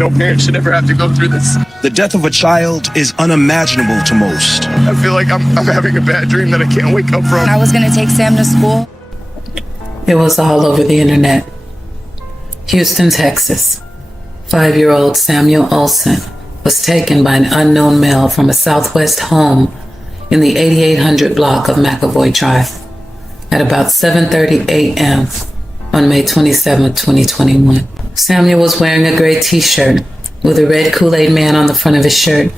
no parent should ever have to go through this. The death of a child is unimaginable to most. I feel like I'm having a bad dream that I can't wake up from. I was going to take Sam to school. It was all over the internet. Houston, Texas. 5-year-old Samuel Olson was taken by an unknown male from a southwest home in the 8800 block of McAvoy Drive at about 7:30 a.m. on May 27, 2021. Samuel was wearing a gray t-shirt with a red Kool-Aid man on the front of his shirt,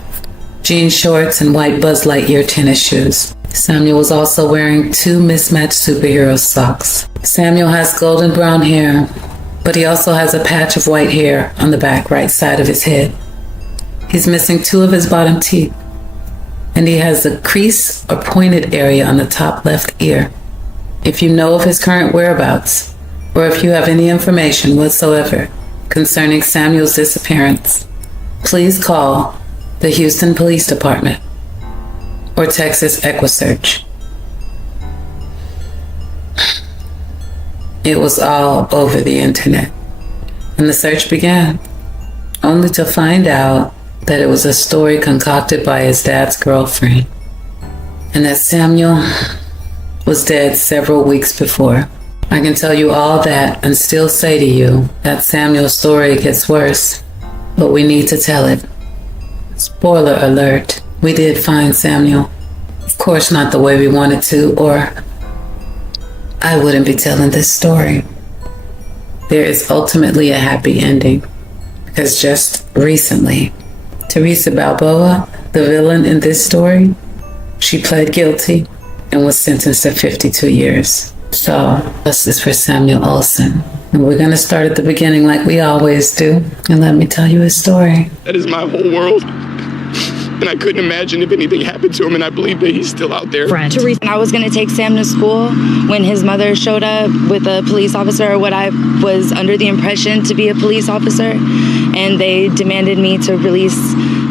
jean shorts, and white Buzz Lightyear tennis shoes. Samuel was also wearing 2 mismatched superhero socks. Samuel has golden brown hair, but he also has a patch of white hair on the back right side of his head. He's missing 2 of his bottom teeth, and he has a crease or pointed area on the top left ear. If you know of his current whereabouts, or if you have any information whatsoever concerning Samuel's disappearance, please call the Houston Police Department or Texas EquuSearch. It was all over the internet, and the search began, only to find out that it was a story concocted by his dad's girlfriend, and that Samuel was dead several weeks before. I can tell you all that and still say to you that Samuel's story gets worse, but we need to tell it. Spoiler alert, we did find Samuel. Of course not the way we wanted to, or I wouldn't be telling this story. There is ultimately a happy ending, because just recently, Teresa Balboa, the villain in this story, she pled guilty and was sentenced to 52 years. So, justice for Samuel Olson. And we're gonna start at the beginning like we always do, and let me tell you his story. That is my whole world. And I couldn't imagine if anything happened to him, and I believe that he's still out there. And I was going to take Sam to school when his mother showed up with a police officer, or what I was under the impression to be a police officer, and they demanded me to release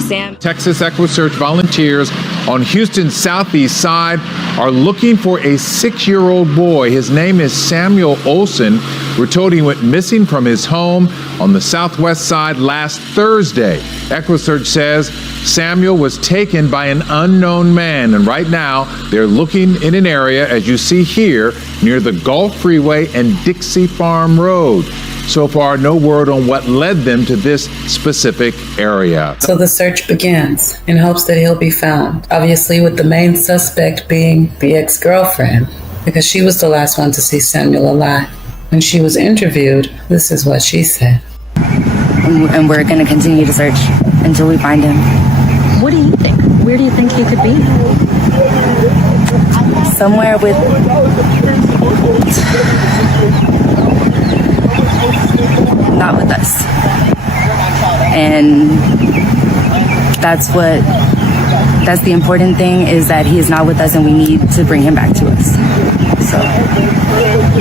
Sam. Texas EquuSearch volunteers on Houston's southeast side are looking for a 6-year-old boy. His name is Samuel Olson. We're told he went missing from his home on the southwest side last Thursday. EquuSearch says Samuel was taken by an unknown man, and right now they're looking in an area, as you see here, near the Gulf Freeway and Dixie Farm Road. So far, no word on what led them to this specific area. So the search begins in hopes that he'll be found, obviously with the main suspect being the ex-girlfriend, because she was the last one to see Samuel alive. When she was interviewed, this is what she said. And we're going to continue to search until we find him. What do you think? Where do you think he could be? Somewhere with... not with us. And that's the important thing, is that he is not with us, and we need to bring him back to us. So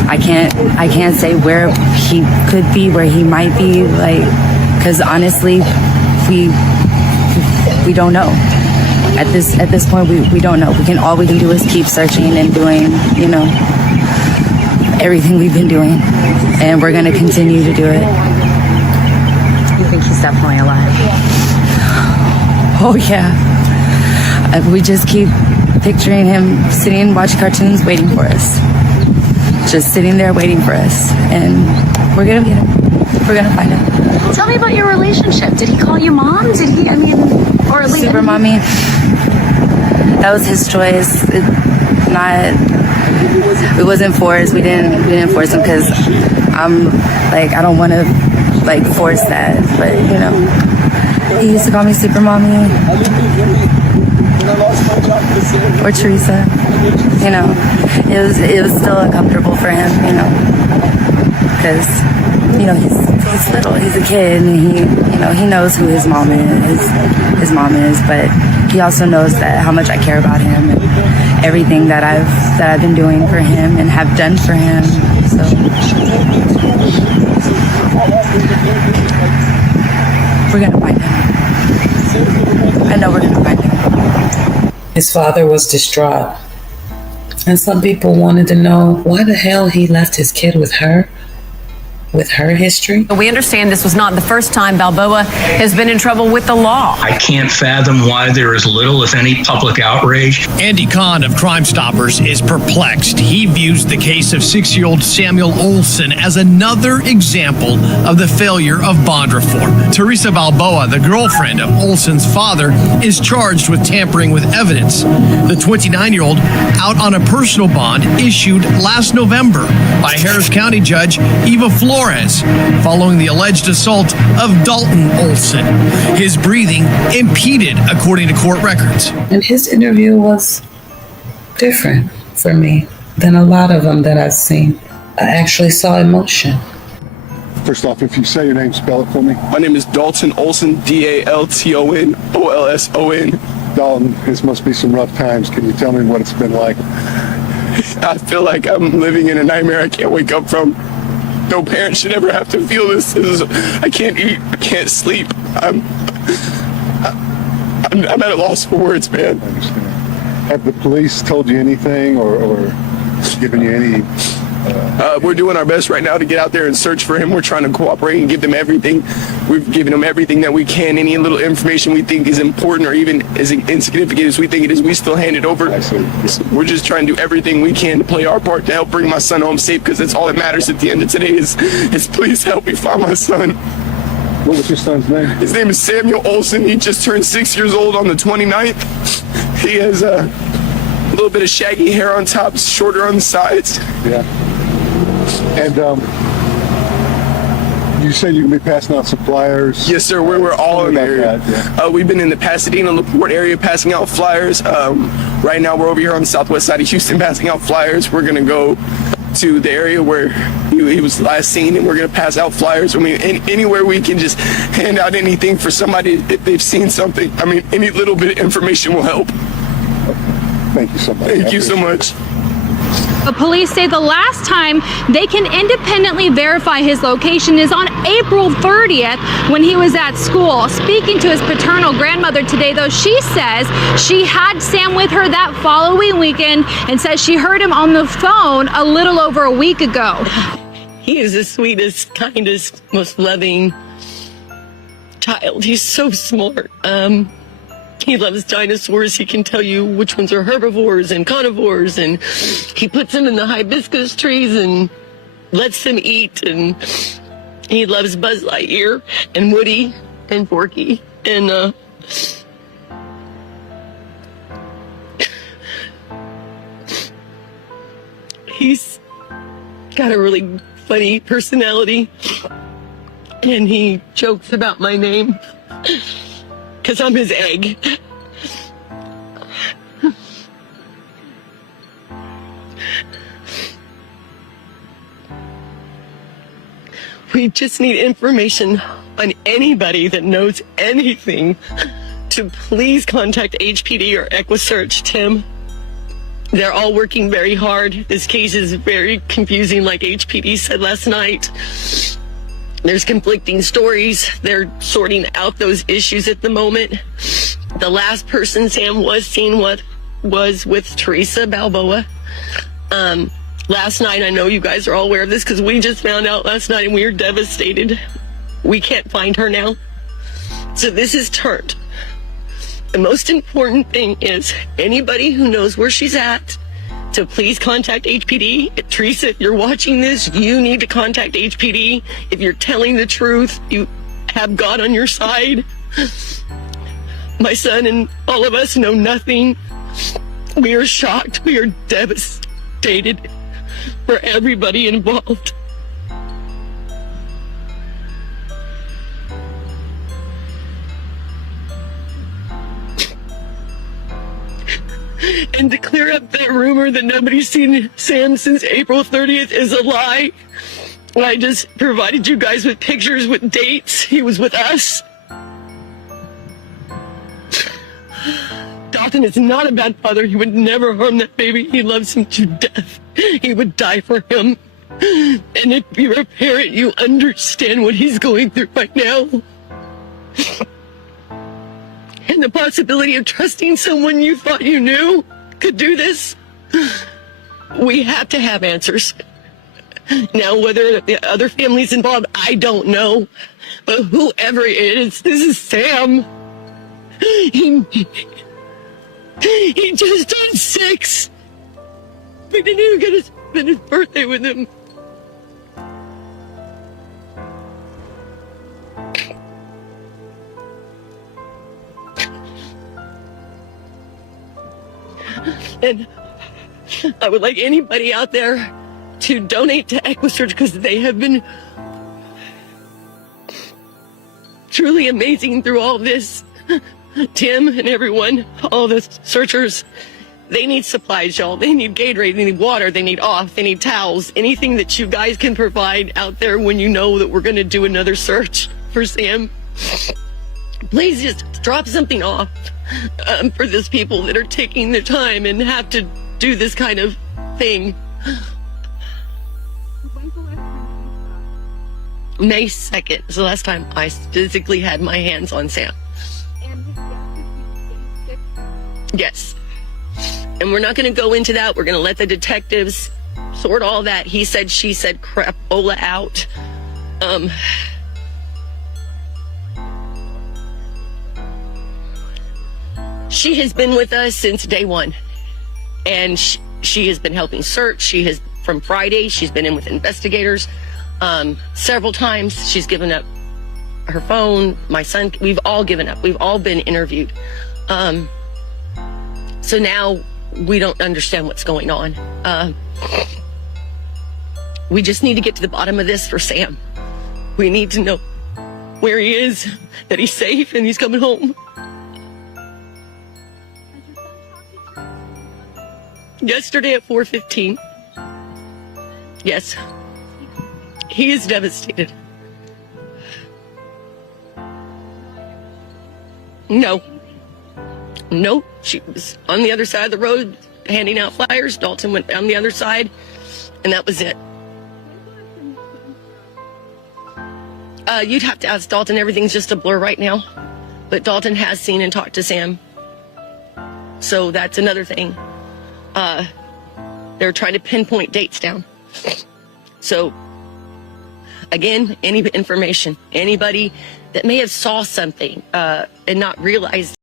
I can't say where he could be, where he might be, like, because honestly, we don't know. At this point, we don't know. All we can do is keep searching and doing, everything we've been doing, and we're gonna continue to do it. You think he's definitely alive? Oh yeah. We just keep picturing him sitting, watching cartoons, waiting for us. Just sitting there waiting for us, and we're gonna get him. We're gonna find him. Tell me about your relationship. Did he call you mom? Or at least Super mommy. That was his choice. It wasn't forced. We didn't force him, because I don't want to force that. But he used to call me Super Mommy or Teresa. It was still uncomfortable for him. Because he's little. He's a kid, and he knows who his mom is. But he also knows that how much I care about him and everything that I've been doing for him and have done for him. So we're gonna find him. I know we're gonna find him. His father was distraught, and some people wanted to know why the hell he left his kid with her. with her history. We understand this was not the first time Balboa has been in trouble with the law. I can't fathom why there is little, if any, public outrage. Andy Kahn of Crime Stoppers is perplexed. He views the case of 6-year-old Samuel Olson as another example of the failure of bond reform. Teresa Balboa, the girlfriend of Olson's father, is charged with tampering with evidence. The 29-year-old out on a personal bond issued last November by Harris County Judge Eva Flores following the alleged assault of Dalton Olson. His breathing impeded, according to court records. And his interview was different for me than a lot of them that I've seen. I actually saw emotion. First off, if you say your name, spell it for me. My name is Dalton Olson, Dalton Olson. Dalton, this must be some rough times. Can you tell me what it's been like? I feel like I'm living in a nightmare I can't wake up from. No parent should ever have to feel this. I can't eat, I can't sleep. I'm at a loss for words, man. I understand. Have the police told you anything or given you any? We're doing our best right now to get out there and search for him. We're trying to cooperate and give them everything. We've given them everything that we can. Any little information we think is important or even as insignificant as we think it is, we still hand it over. I see. So we're just trying to do everything we can to play our part to help bring my son home safe, because that's all that matters at the end of today is please help me find my son. What was your son's name? His name is Samuel Olson. He just turned 6 years old on the 29th. He has a little bit of shaggy hair on top, shorter on the sides. Yeah. And you said you can be passing out some flyers. Yes, sir. We're all in the area. We've been in the Pasadena, LaPorte area passing out flyers. Right now, we're over here on the southwest side of Houston passing out flyers. We're gonna go to the area where he was last seen, and we're gonna pass out flyers. I mean, anywhere we can just hand out anything for somebody if they've seen something. I mean, any little bit of information will help. Thank you so much. Thank you so much. The police say the last time they can independently verify his location is on April 30th when he was at school. Speaking to his paternal grandmother today, though, she says she had Sam with her that following weekend and says she heard him on the phone a little over a week ago. He is the sweetest, kindest, most loving child. He's so smart. He loves dinosaurs. He can tell you which ones are herbivores and carnivores, and he puts them in the hibiscus trees and lets them eat, and he loves Buzz Lightyear and Woody and Forky, and he's got a really funny personality, and he jokes about my name because I'm his egg. We just need information on anybody that knows anything to please contact HPD or EquiSearch, Tim. They're all working very hard. This case is very confusing, like HPD said last night. There's conflicting stories. They're sorting out those issues at the moment. The last person Sam was seen with was with Teresa Balboa. Last night, I know you guys are all aware of this because we just found out last night and we are devastated. We can't find her now. So this is turned. The most important thing is anybody who knows where she's at to please contact HPD. Teresa, if you're watching this, you need to contact HPD. If you're telling the truth, you have God on your side. My son and all of us know nothing. We are shocked. We are devastated for everybody involved. And to clear up that rumor that nobody's seen Sam since April 30th is a lie. I just provided you guys with pictures with dates. He was with us. Dalton is not a bad father. He would never harm that baby. He loves him to death. He would die for him. And if you're a parent, you understand what he's going through right now. And the possibility of trusting someone you thought you knew could do this. We have to have answers. Now, whether the other family's involved, I don't know. But whoever it is, this is Sam. He just turned 6. We didn't even get to spend his birthday with him. And I would like anybody out there to donate to EquuSearch because they have been truly amazing through all this. Tim and everyone, all the searchers, they need supplies, y'all. They need Gatorade, they need water, they need off, they need towels, anything that you guys can provide out there when you know that we're going to do another search for Sam. Please just drop something off for those people that are taking their time and have to do this kind of thing. May 2nd is the last time I physically had my hands on Sam. Yes. And we're not going to go into that. We're going to let the detectives sort all that he said, she said, crapola out. She has been with us since day one. And she has been helping search. From Friday, she's been in with investigators several times. She's given up her phone. My son, we've all given up. We've all been interviewed. So now we don't understand what's going on. We just need to get to the bottom of this for Sam. We need to know where he is, that he's safe and he's coming home. Yesterday at 4:15. Yes. He is devastated. No. Nope. She was on the other side of the road handing out flyers. Dalton went down the other side, and that was it. You'd have to ask Dalton. Everything's just a blur right now. But Dalton has seen and talked to Sam. So that's another thing. They're trying to pinpoint dates down. So, again, any information, anybody that may have saw something and not realized